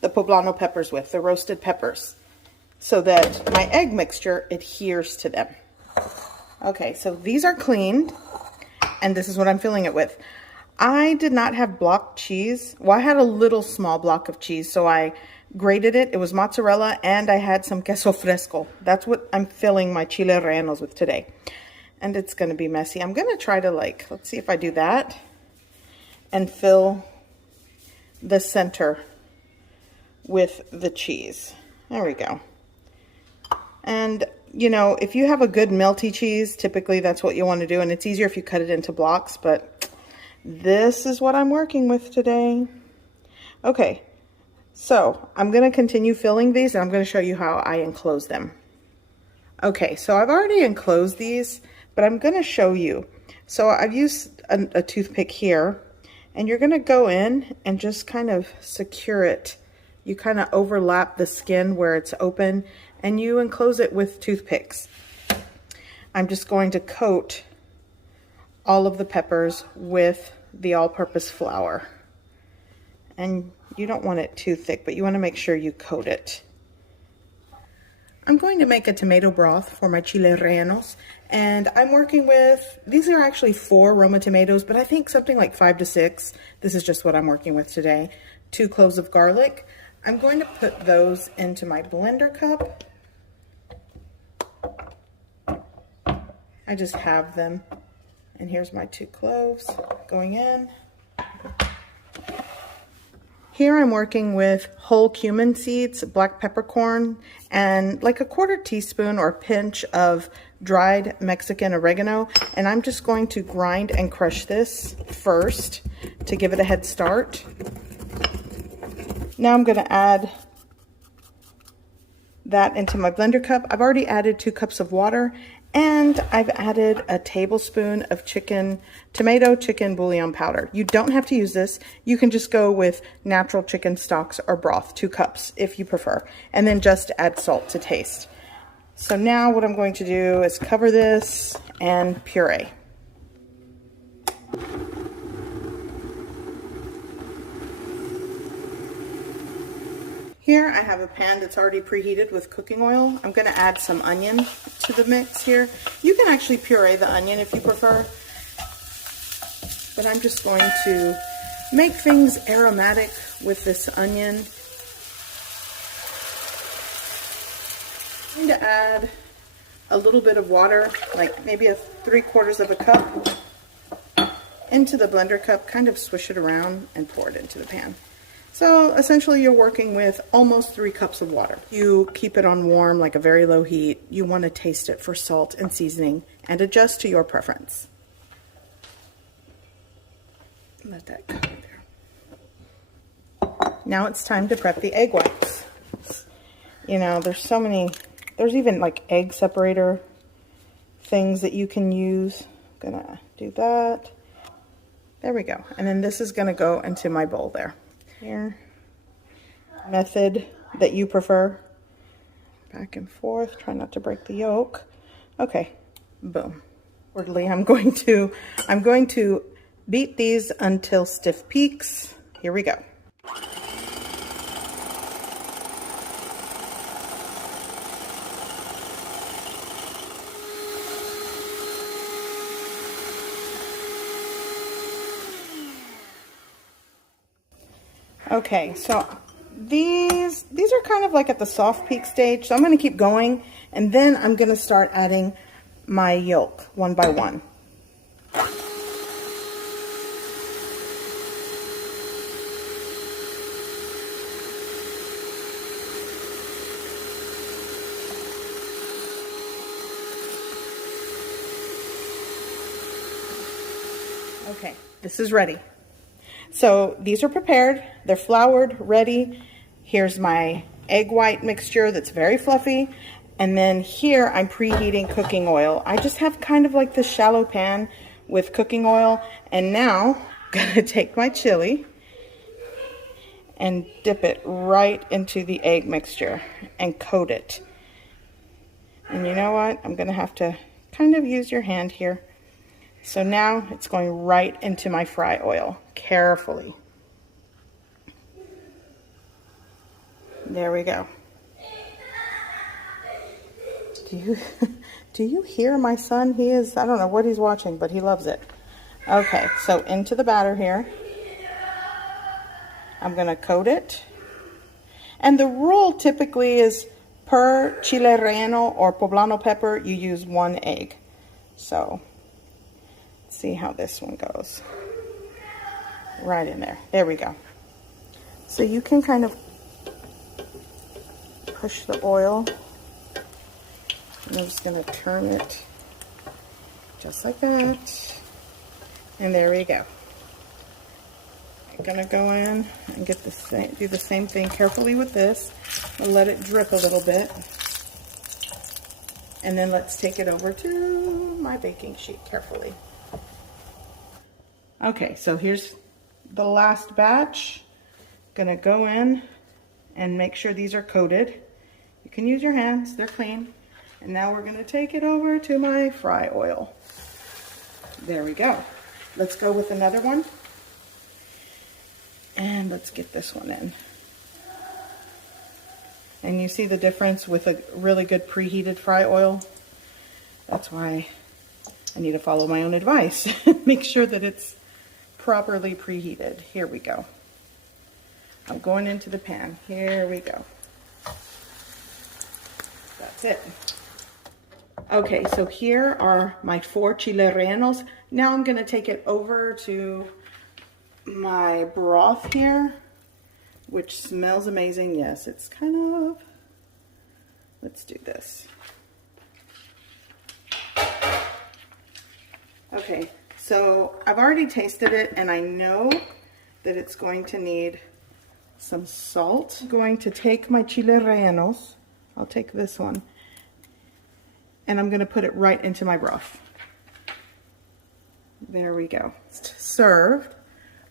the poblano peppers with, the roasted peppers, so that my egg mixture adheres to them. Okay, so these are cleaned, and this is what I'm filling it with. I did not have block cheese. Well, I had a little small block of cheese, so I grated it. It was mozzarella, and I had some queso fresco. That's what I'm filling my Chiles Rellenos with today. And it's going to be messy. I'm going to try to let's see if I do that and fill the center with the cheese. There we go. And, you know, if you have a good melty cheese, typically that's what you want to do. And it's easier if you cut it into blocks, but this is what I'm working with today. Okay, so I'm going to continue filling these, and I'm going to show you how I enclose them. Okay, so I've already enclosed these, but I'm going to show you. So I've used a toothpick here, and you're going to go in and just kind of secure it. You kind of overlap the skin where it's open, and you enclose it with toothpicks. I'm just going to coat all of the peppers with the all-purpose flour. And you don't want it too thick, but you want to make sure you coat it. I'm going to make a tomato broth for my Chiles Rellenos, and I'm working with, these are actually 4 Roma tomatoes, but I think something like 5 to 6. This is just what I'm working with today. 2 cloves of garlic. I'm going to put those into my blender cup. I just have them, and here's my 2 cloves going in. Here I'm working with whole cumin seeds, black peppercorn, and like a 1/4 teaspoon or pinch of dried Mexican oregano. And I'm just going to grind and crush this first to give it a head start. Now I'm going to add that into my blender cup. I've already added 2 cups of water, and I've added a tablespoon of tomato chicken bouillon powder. You don't have to use this. You can just go with natural chicken stocks or broth, 2 cups if you prefer, and then just add salt to taste. So now what I'm going to do is cover this and puree. Here I have a pan that's already preheated with cooking oil. I'm going to add some onion to the mix here. You can actually puree the onion if you prefer, but I'm just going to make things aromatic with this onion. I'm going to add a little bit of water, like maybe 3/4 of a cup, into the blender cup, kind of swish it around and pour it into the pan. So essentially you're working with almost 3 cups of water. You keep it on warm, like a very low heat. You want to taste it for salt and seasoning and adjust to your preference. Let that go there. Now it's time to prep the egg whites. You know, there's even like egg separator things that you can use. I'm gonna do that. There we go. And then this is gonna go into my bowl there. Here, method that you prefer. Back and forth, try not to break the yolk. Okay, boom. Orderly, I'm going to beat these until stiff peaks. Here we go. Okay, so these are kind of like at the soft peak stage, so I'm going to keep going, and then I'm going to start adding my yolk one by one. Okay, this is ready. So these are prepared, they're floured, ready. Here's my egg white mixture that's very fluffy. And then here I'm preheating cooking oil. I just have kind of like this shallow pan with cooking oil. And now I'm gonna take my chili and dip it right into the egg mixture and coat it. And you know what? I'm gonna have to kind of use your hand here. So now it's going right into my fry oil, carefully. There we go. Do you hear my son? He is, I don't know what he's watching, but he loves it. Okay, so into the batter here. I'm going to coat it. And the rule typically is per chile relleno or poblano pepper, you use 1 egg. So, let's see how this one goes. Right in there. There we go. So you can kind of push the oil. And I'm just going to turn it just like that. And there we go. I'm going to go in and get the same, do the same thing carefully with this. I'll let it drip a little bit. And then let's take it over to my baking sheet carefully. Okay, so here's the last batch. Gonna go in and make sure these are coated. You can use your hands, they're clean. And now we're gonna take it over to my fry oil. There we go. Let's go with another one. And let's get this one in. And you see the difference with a really good preheated fry oil? That's why I need to follow my own advice. Make sure that it's properly preheated. Here we go. I'm going into the pan. Here we go. That's it. Okay, so here are my 4 chile rellenos. Now I'm going to take it over to my broth here, which smells amazing. Yes, it's kind of, let's do this. Okay, so I've already tasted it and I know that it's going to need some salt. I'm going to take my chile rellenos, I'll take this one, and I'm going to put it right into my broth. There we go. Served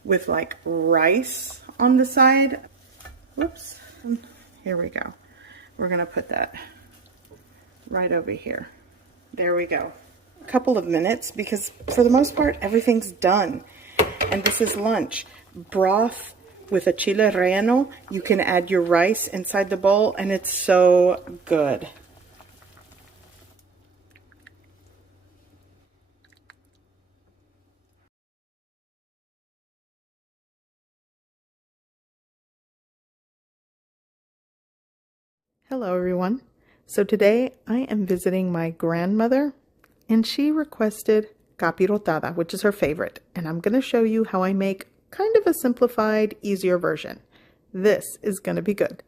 with like rice on the side. Whoops. Here we go. We're going to put that right over here. There we go. A couple of minutes because for the most part everything's done. And this is lunch. Broth with a chile relleno. You can add your rice inside the bowl and it's so good. Hello everyone. So today I am visiting my grandmother and she requested Capirotada, which is her favorite. And I'm going to show you how I make kind of a simplified, easier version. This is going to be good.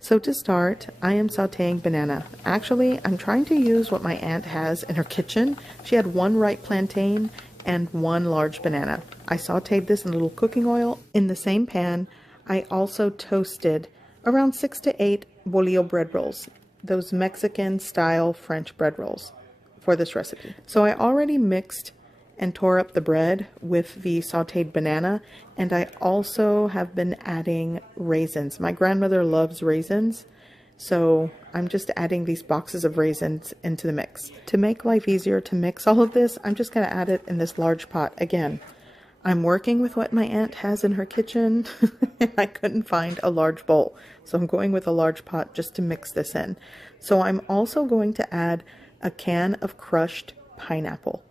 So to start, I am sauteing banana. Actually, I'm trying to use what my aunt has in her kitchen. She had 1 ripe plantain and 1 large banana. I sauteed this in a little cooking oil. In the same pan, I also toasted around 6 to 8 bolillo bread rolls, those Mexican style French bread rolls for this recipe. So I already mixed and tore up the bread with the sauteed banana, and I also have been adding raisins. My grandmother loves raisins, so I'm just adding these boxes of raisins into the mix. To make life easier to mix all of this, I'm just going to add it in this large pot. Again, I'm working with what my aunt has in her kitchen and I couldn't find a large bowl. So I'm going with a large pot just to mix this in. So I'm also going to add a can of crushed pineapple.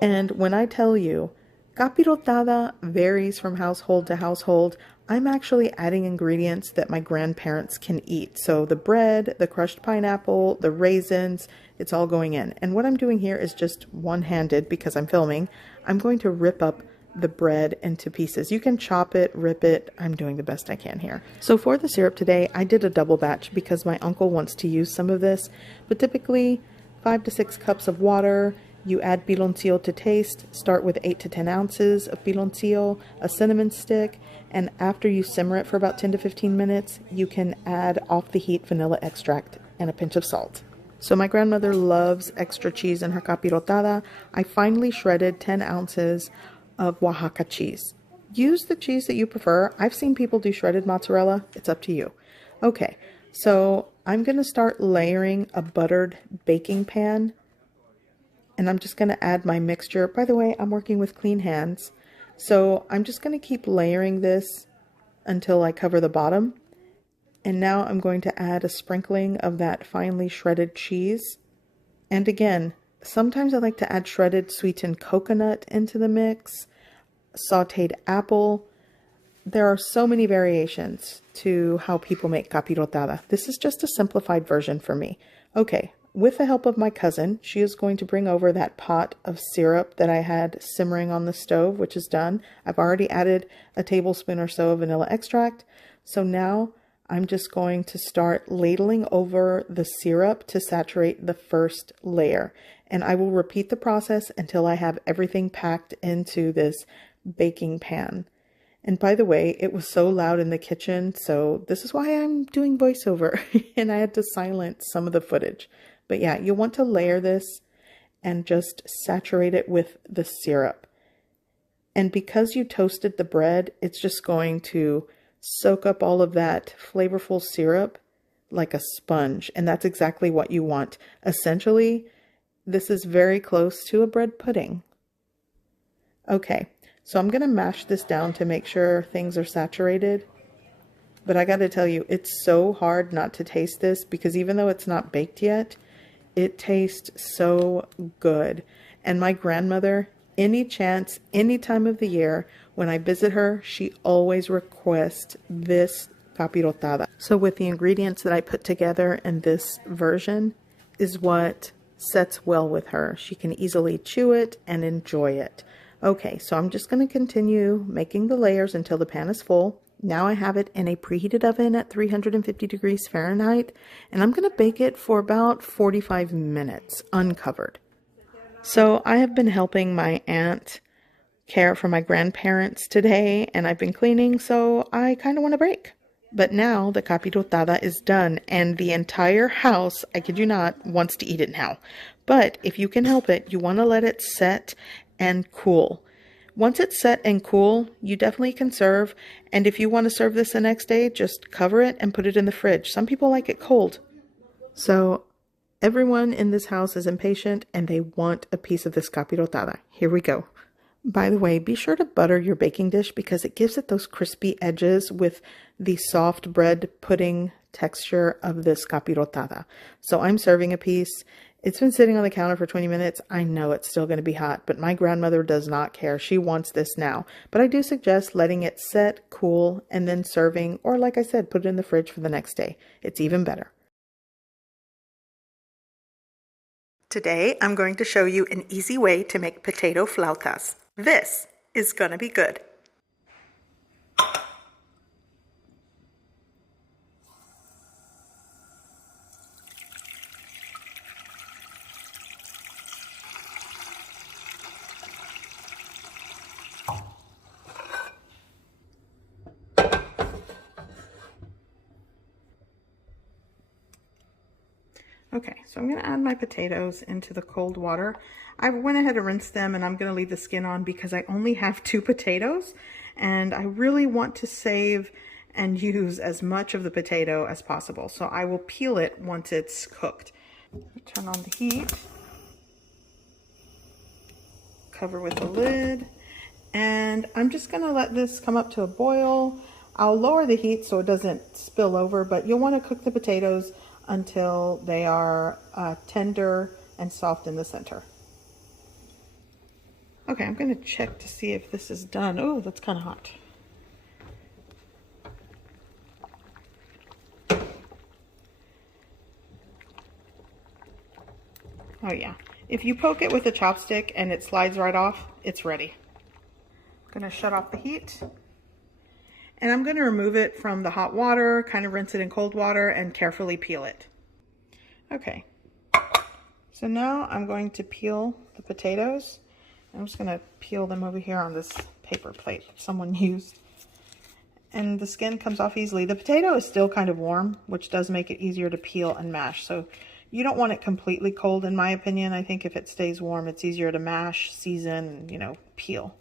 And when I tell you, Capirotada varies from household to household, I'm actually adding ingredients that my grandparents can eat. So the bread, the crushed pineapple, the raisins, it's all going in. And what I'm doing here is just one-handed because I'm filming. I'm going to rip up the bread into pieces. You can chop it, rip it. I'm doing the best I can here. So for the syrup today, I did a double batch because my uncle wants to use some of this. But typically 5 to 6 cups of water. You add piloncillo to taste. Start with 8 to 10 ounces of piloncillo, a cinnamon stick, and after you simmer it for about 10 to 15 minutes, you can add off the heat vanilla extract and a pinch of salt. So my grandmother loves extra cheese in her capirotada. I finely shredded 10 ounces of Oaxaca cheese. Use the cheese that you prefer. I've seen people do shredded mozzarella. It's up to you. Okay, so I'm going to start layering a buttered baking pan. And I'm just going to add my mixture. By the way, I'm working with clean hands. So I'm just going to keep layering this until I cover the bottom. And now I'm going to add a sprinkling of that finely shredded cheese. And again, Sometimes I like to add shredded sweetened coconut into the mix, sauteed apple. There are so many variations to how people make capirotada. This is just a simplified version for me. Okay, with the help of my cousin, she is going to bring over that pot of syrup that I had simmering on the stove, which is done. I've already added a tablespoon or so of vanilla extract. So now I'm just going to start ladling over the syrup to saturate the first layer. And I will repeat the process until I have everything packed into this baking pan. And by the way, it was so loud in the kitchen, so this is why I'm doing voiceover, and I had to silence some of the footage. But yeah, you'll want to layer this and just saturate it with the syrup. And because you toasted the bread, it's just going to soak up all of that flavorful syrup like a sponge, and that's exactly what you want. Essentially, this is very close to a bread pudding. Okay. So I'm going to mash this down to make sure things are saturated. But I got to tell you, it's so hard not to taste this because even though it's not baked yet, it tastes so good. And my grandmother, any chance, any time of the year, when I visit her, she always requests this capirotada. So with the ingredients that I put together in this version is what sets well with her. She can easily chew it and enjoy it. Okay, so I'm just going to continue making the layers until the pan is full. Now I have it in a preheated oven at 350 degrees Fahrenheit, and I'm going to bake it for about 45 minutes, uncovered. So I have been helping my aunt care for my grandparents today, and I've been cleaning, so I kind of want a break. But now the capirotada is done, and the entire house, I kid you not, wants to eat it now. But if you can help it, you want to let it set and cool. Once it's set and cool, you definitely can serve. And if you want to serve this the next day, just cover it and put it in the fridge. Some people like it cold. So everyone in this house is impatient and they want a piece of this capirotada. Here we go. By the way, be sure to butter your baking dish because it gives it those crispy edges with the soft bread pudding texture of this capirotada. So I'm serving a piece. It's been sitting on the counter for 20 minutes. I know it's still going to be hot, but my grandmother does not care. She wants this now. But I do suggest letting it set, cool, and then serving, or like I said, put it in the fridge for the next day. It's even better. Today, I'm going to show you an easy way to make potato flautas. This is going to be good. Okay, so I'm going to add my potatoes into the cold water. I went ahead and rinsed them and I'm going to leave the skin on because I only have 2 potatoes and I really want to save and use as much of the potato as possible. So I will peel it once it's cooked. Turn on the heat. Cover with a lid. And I'm just going to let this come up to a boil. I'll lower the heat so it doesn't spill over, but you'll want to cook the potatoes until they are tender and soft in the center. Okay, I'm going to check to see if this is done. Oh, that's kind of hot. Oh yeah, if you poke it with a chopstick and it slides right off, it's ready. I'm going to shut off the heat. And I'm going to remove it from the hot water, kind of rinse it in cold water, and carefully peel it. Okay, so now I'm going to peel the potatoes. I'm just going to peel them over here on this paper plate someone used. And the skin comes off easily. The potato is still kind of warm, which does make it easier to peel and mash. So you don't want it completely cold, in my opinion. I think if it stays warm, it's easier to mash, season, and, peel.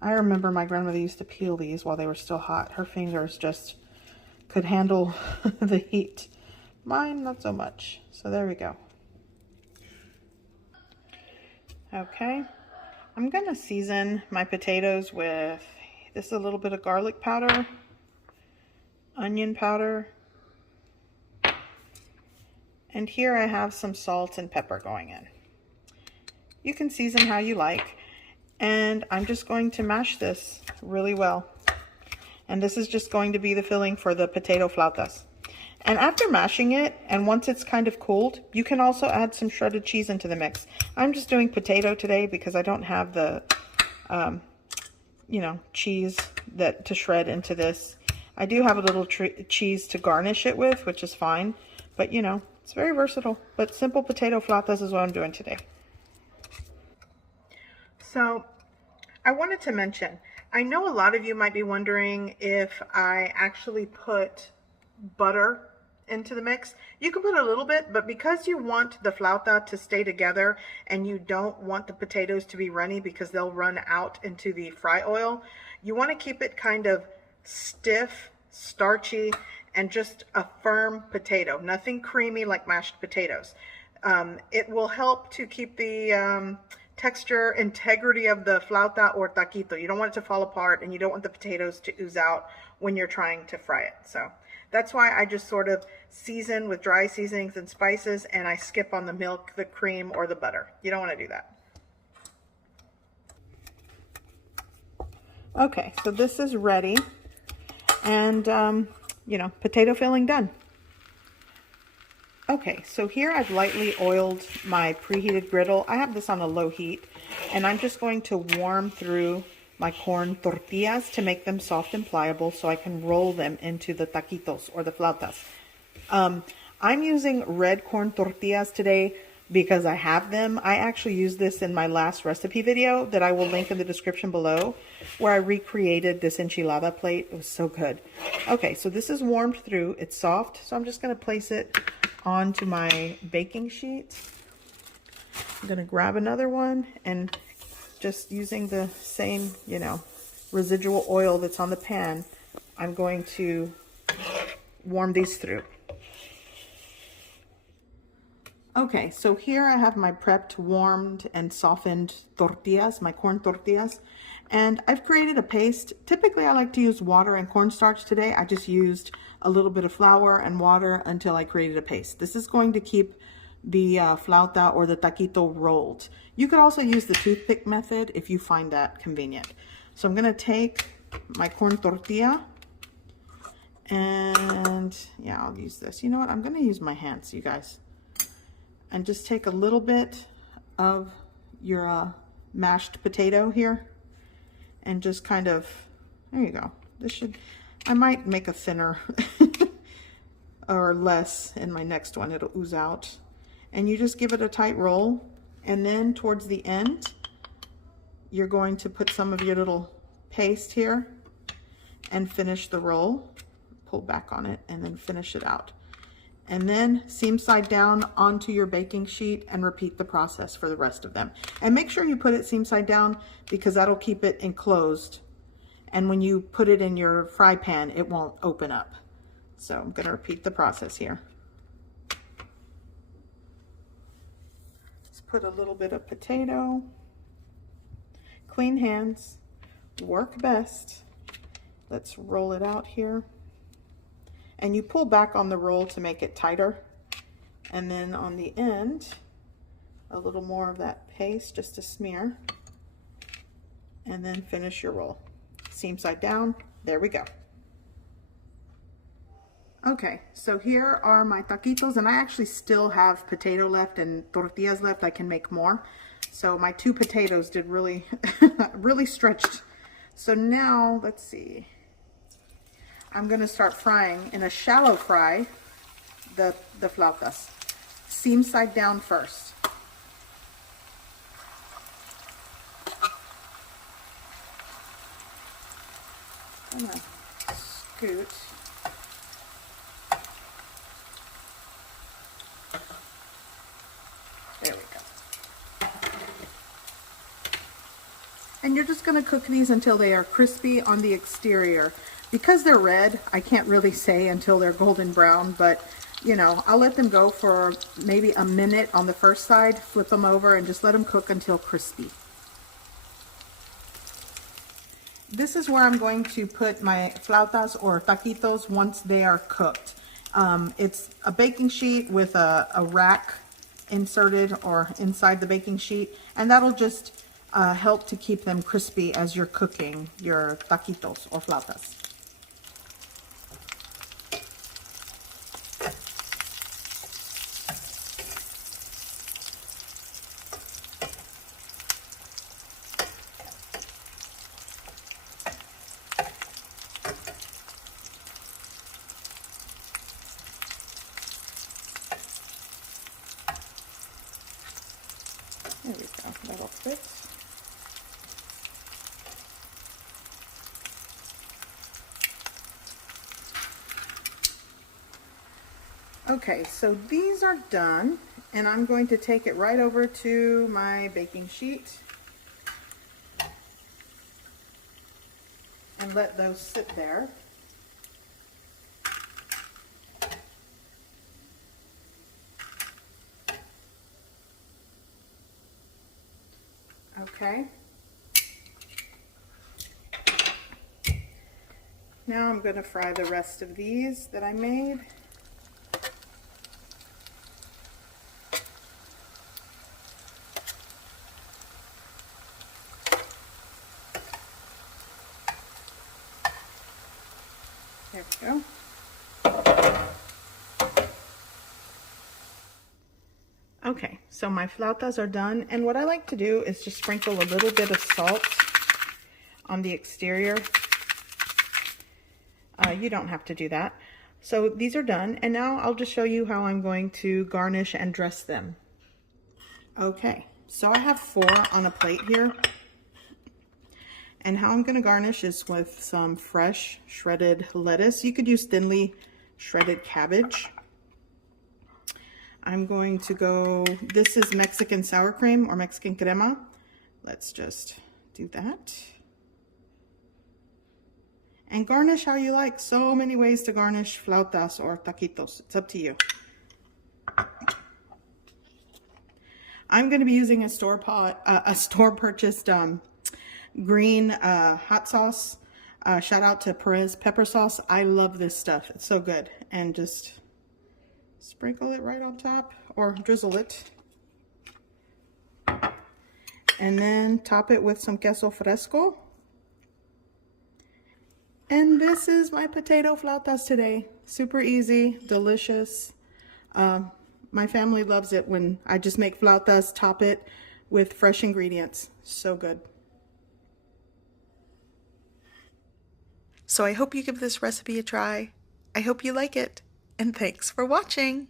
I remember my grandmother used to peel these while they were still hot. Her fingers just could handle the heat. Mine, not so much. So there we go. Okay, I'm going to season my potatoes with this, a little bit of garlic powder, onion powder, And here I have some salt and pepper going in. You can season how you like. And I'm just going to mash this really well. And this is just going to be the filling for the potato flautas. And after mashing it, and once it's kind of cooled, you can also add some shredded cheese into the mix. I'm just doing potato today because I don't have the, you know, cheese to shred into this. I do have a little cheese to garnish it with, which is fine. But, you know, it's very versatile. But simple potato flautas is what I'm doing today. So, I wanted to mention, I know a lot of you might be wondering if I actually put butter into the mix. You can put a little bit, but because you want the flauta to stay together and you don't want the potatoes to be runny because they'll run out into the fry oil, you want to keep it kind of stiff, starchy, and just a firm potato. Nothing creamy like mashed potatoes. It will help to keep the texture, integrity of the flauta or taquito. You don't want it to fall apart and you don't want the potatoes to ooze out when you're trying to fry it. So that's why I just sort of season with dry seasonings and spices, and I skip on the milk, the cream, or the butter. You don't want to do that. Okay, so this is ready. And, you know, potato filling done. Okay, so here I've lightly oiled my preheated griddle. I have this on a low heat, and I'm just going to warm through my corn tortillas to make them soft and pliable so I can roll them into the taquitos or the flautas. I'm using red corn tortillas today because I have them. I actually used this in my last recipe video that I will link in the description below, where I recreated this enchilada plate. It was so good. Okay, so this is warmed through. It's soft, so I'm just going to place it onto my baking sheet. I'm going to grab another one and just using the same, you know, residual oil that's on the pan, I'm going to warm these through. Okay, so here I have my prepped, warmed, and softened tortillas, my corn tortillas, and I've created a paste. Typically, I like to use water and cornstarch. Today, I just used a little bit of flour and water until I created a paste. This is going to keep the flauta or the taquito rolled. You could also use the toothpick method if you find that convenient. So I'm going to take my corn tortilla and yeah, I'll use this. You know what? I'm going to use my hands, you guys. And just take a little bit of your mashed potato here and just kind of, there you go. This should, I might make a thinner or less in my next one. It'll ooze out. And you just give it a tight roll. And then towards the end, you're going to put some of your little paste here and finish the roll. Pull back on it and then finish it out. And then seam side down onto your baking sheet and repeat the process for the rest of them. And make sure you put it seam side down because that'll keep it enclosed. And when you put it in your fry pan, it won't open up. So I'm going to repeat the process here. Let's put a little bit of potato. Clean hands, work best. Let's roll it out here. And you pull back on the roll to make it tighter. And then on the end, a little more of that paste just to smear. And then finish your roll. Seam side down. There we go. Okay, so here are my taquitos, and I actually still have potato left and tortillas left. I can make more. So my 2 potatoes did really, really stretched. So now, let's see. I'm going to start frying in a shallow fry the flautas. Seam side down first. I'm going to scoot. There we go. And you're just going to cook these until they are crispy on the exterior. Because they're red, I can't really say until they're golden brown, but you know, I'll let them go for maybe a minute on the first side, flip them over, and just let them cook until crispy. This is where I'm going to put my flautas or taquitos once they are cooked. It's a baking sheet with a rack inserted or inside the baking sheet, and that'll just help to keep them crispy as you're cooking your taquitos or flautas. There we go, that'll fit. Okay, so these are done, and I'm going to take it right over to my baking sheet and let those sit there. Okay. Now I'm going to fry the rest of these that I made. There we go. Okay, so my flautas are done, and what I like to do is just sprinkle a little bit of salt on the exterior. You don't have to do that. So these are done, and now I'll just show you how I'm going to garnish and dress them. Okay, so I have 4 on a plate here, and how I'm going to garnish is with some fresh shredded lettuce. You could use thinly shredded cabbage. I'm going to go, this is Mexican sour cream or Mexican crema. Let's just do that. And garnish how you like. So many ways to garnish flautas or taquitos. It's up to you. I'm going to be using a store purchased green hot sauce. Shout out to Perez pepper sauce. I love this stuff. It's so good. And just sprinkle it right on top or drizzle it. And then top it with some queso fresco. And this is my potato flautas today. Super easy, delicious. My family loves it when I just make flautas, top it with fresh ingredients. So good. So I hope you give this recipe a try. I hope you like it. And thanks for watching.